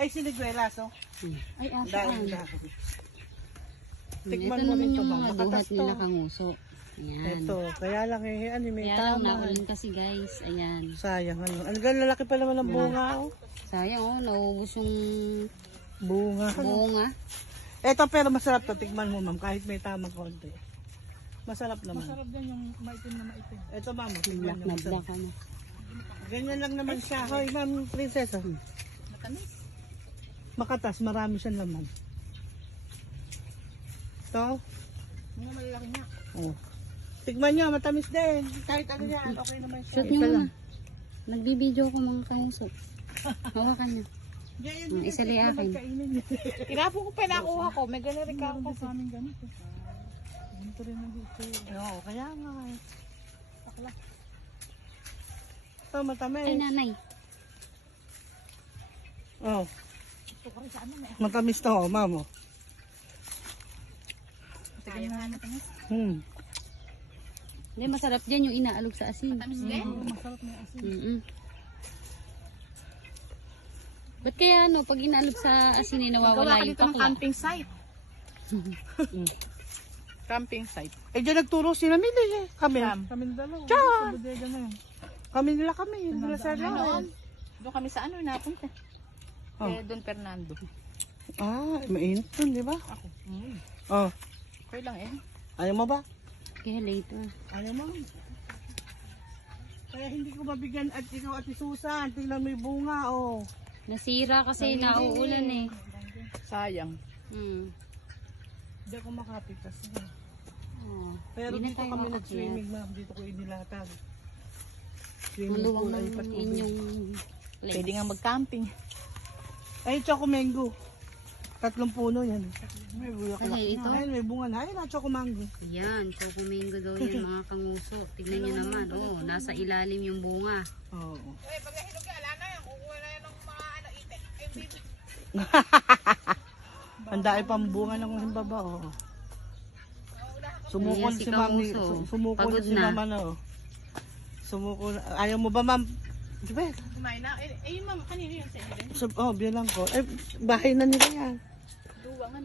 Ay, siniguelas, oh. Ay, Dahil asaan? dahil. Ito Tikman mo naman nito yung ba? mga Makatas duhat to. nila kanguso. Ayan. Ito, kaya lang eh, ano, may Kaya lang tama. naulan kasi guys. Ayan. Sayang, ano. Ang ganda, lalaki pa naman ng bunga, oh. Sayang oh, naubos yung Bunga. bunga. Ito, pero masarap to. Tikman mo, ma'am, kahit may tamang konti. Masarap naman. Masarap din yung maitim na maitim. Ito, ma'am, tikman Black nyo. na Masarap. black ano. Ganyan lang naman siya. Hoy, ma'am, prinsesa. Matamis. Makatas, marami siyang laman. Ito, Mga malalaki nga. oh. Tikman nyo, matamis din. Kahit ano yan, okay naman siya. Shoot nyo muna. Nagbibideo ko mga kanguso. Hawakan nyo. Isa li akin. Tinapo ko pa nakuha ko. May gano'n rin ka kasi. Sa amin ganito. Ganito rin ang dito. Oo, kaya nga. Pakla. Ito, matamis. Ay nanay. Oh, Ito ko rin sa amin eh. matamis to, oh, ma'am. Oh. Matagal na matamis. Hindi, masarap dyan yung inaalog sa asin. Matamis din? Masarap na yung asin. Ba't kaya ano, pag inaalog sa asin ay nawawala yung pakla? camping site. Camping site. Eh, dyan nagturo sila, Mili, eh. Kami. Kami dalawa. Tiyan! Sa bodega na yun. Kami nila kami. Nila sa Noon, doon kami sa ano napunta. Oh. Don Fernando. Ah, mainit dun, di ba? Ako. Oh, Okay lang eh. ayaw mo ba? Kaya later. Ayaw mo. Kaya hindi ko mabigyan at ikaw at Susan. Tingnan mo yung bunga, oh. Nasira kasi nauulan eh. Sayang. Hindi ako makapit kasi. Oh. Pero Hindi na dito tayo kami makakit. nag-swimming, ma'am. Dito ko inilatag. Swimming Maluwang pool ay naman patubig. inyong legs. Pwede nga mag-camping. Ay, choco mango. 3 puno yan. May Ay, ito? Ay, may bunga na. Ay, na choco mango. Ayan, choco mango daw yan mga kanguso. Tignan nyo naman, oh, nasa ilalim yung bunga. Oo. Pag hinog ka, ala na yan. Kukuha na yan ng mga itik. Ang dami pang bunga ng baba, oh. Sumukol Ayan, si si ma'am. Kamuso. Sumukol Pagod si na. ma'am, ano. Sumukol. Ayaw mo ba, ma'am? Diba? Kumain na. Eh, yung ma'am, kanina yun sa inyo din. Oh, bilang ko. Eh, bahay na nila yan. Duwangan.